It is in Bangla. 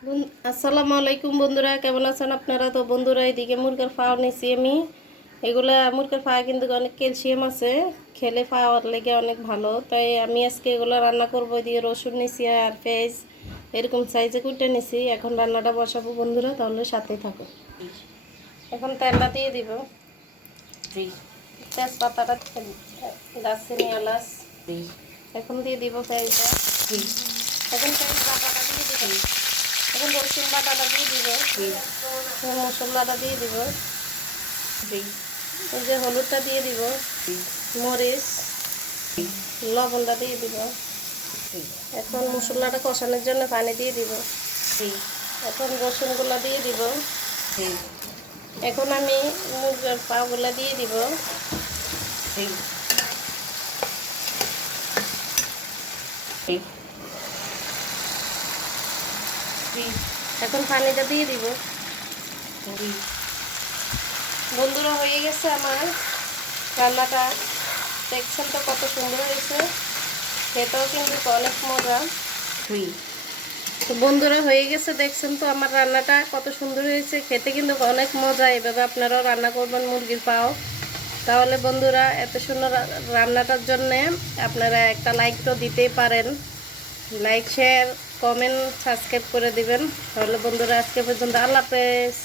আসসালামু আলাইকুম বন্ধুরা, কেমন আছেন আপনারা? তো বন্ধুরা, এদিকে মুরগের ফাও নিছি আমি। এগুলা মুরগের ফাও কিন্তু অনেক ক্যালসিয়াম আছে, খেলে ফাওয়ার লেগে অনেক ভালো। তাই আমি আজকে এগুলো রান্না করবো। এদিকে রসুন নিছি আর পেঁয়াজ এরকম সাইজে কুটে নিছি। এখন রান্নাটা বসাবো বন্ধুরা, তাহলে সাথেই থাকো। এখন তেলটা দিয়ে দিব, তেজপাতাটা, দারচিনি, এলাচ। এখন দিয়ে দিব পেঁয়াজটা। এখন পেঁয়াজ বাটাটা দিয়ে দিব। এখন রসুন বাটাটা দিয়ে দিব, মশলাটা দিয়ে দিব, এই যে হলুদটা দিয়ে দিব, মরিচ, লবণটা দিয়ে দিব। এখন মশলাটা কষানোর জন্য পানি দিয়ে দিব। এখন রসুনগুলো দিয়ে দিব। এখন আমি মুরগির পাগুলা দিয়ে দিব। এখন পানিটা দিয়ে দিব। বন্ধুরা, হয়ে গেছে আমার রান্নাটা। দেখছেন তো কত সুন্দর হয়েছে, খেতেও কিন্তু অনেক মজা। তো বন্ধুরা, হয়ে গেছে, দেখছেন তো আমার রান্নাটা কত সুন্দর হয়েছে, খেতে কিন্তু অনেক মজা। এভাবে আপনারাও রান্না করবেন মুরগির পাও। তাহলে বন্ধুরা, এত সুন্দর রান্নাটার জন্যে আপনারা একটা লাইক তো দিতেই পারেন। লাইক, শেয়ার, কমেন্ট, সাবস্ক্রাইব করে দিবেন। তাহলে বন্ধুরা, আজকে পর্যন্ত আল্লাহ হাফেজ।